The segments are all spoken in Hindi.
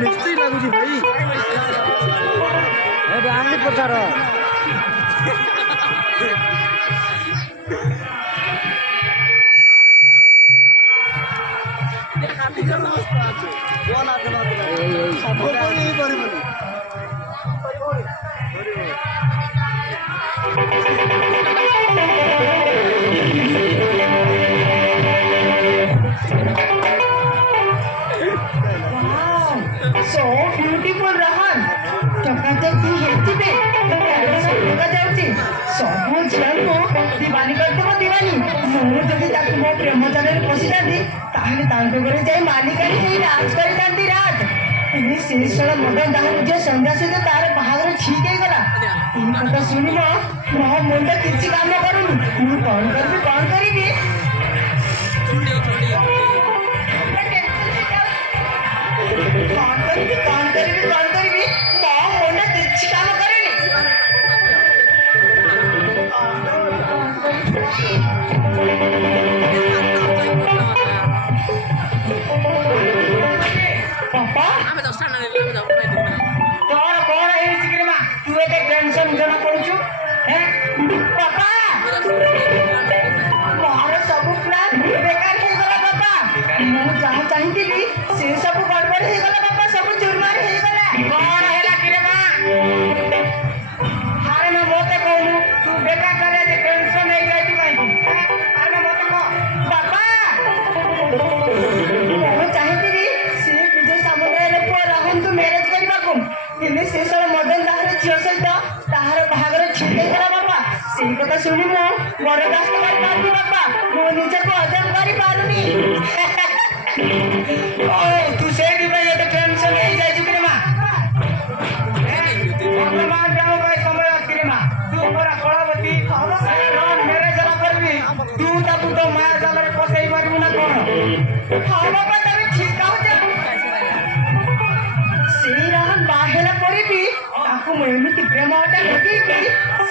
निश्चय लगुच भाई आने पचार So beautiful Rahan. चकाचक तू हेची पे सब लगा जाउची सब झिया को दीवानी करते को दीवानी मु जदी ताकू मो प्रेम जाले पसिदांती ताहले तांको घरे जाई मालिकानी हेई नाच करी तांती रात इनी शेषळ मदन दाहर जे संध्या सहित तार बाहागर ठीक हे गला इन कथा सुनी मो मुंड किछि काम करूनी मु कोन करबी कौन करीबी मो मुंड किछि काम करेनी पापा आमे दस्ता ना ले जाऊ कौन है सिक्रेमा तू एते टेंशन जमा करूछु हैं पापा मोर सब प्लान बेकार हे गला पापा मु जहाँ चाहिथिली से सब गड़बड़ हे गला पापा सब चुरमार हे गला कौन हैला किरेमा हारे ना मोते कहू तू बेकार करे जे टेंशन हे जाई काई हारे ना मोते कह पापा मु चाहिथिली से विजय समुद्र रे पर रहन तू मैरिज करबा को इने से सब मदन दाहर झियो सहित ताहार बाहागर छिटे गला बाबा सेई कथा सुनि मो बरदास्त कर पाबी बाबा मो निजे को हजम करि पारुनी ओ तू से भी भाई ये टेंशन हे जाई चुके मां वर्तमान जाओ भाई समय अतिरे मां तू मोरा कळावती रन मेरे जला करबी तू ताकू तो माया जाल रे पसई मारबू ना कोन हां बाबा तबे ठीक कहू जा सेई रहन बाहेला परिबी ताकू मो एमिति प्रेमटा लगेबी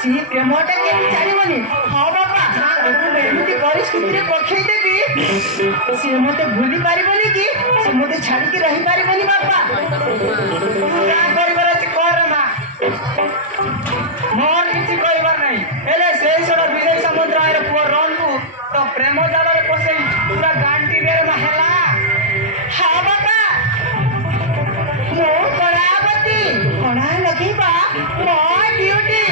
सी प्रेमटा के चालिबनी हां बाबा ताकू मो एमिति परिस्थिति रे पखै देबी सी मते भूली पारिबनी कि सी मते छाडी के रही पारिबनी बाबा का करिबार अछि कर मा मोर किछि कहिबार नै एले सेई सर विजय समुद्र रे पुर रनबू तो प्रेम जाल रे पसई पूरा गांटी बेर मा हैला हां बाबा मो कलावती कोना लगीबा मो ड्यूटी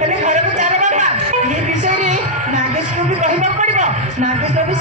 तने घर को चलो बाबा ये विषय रे नागेश को भी कहिबा पड़िबो नागेश को भी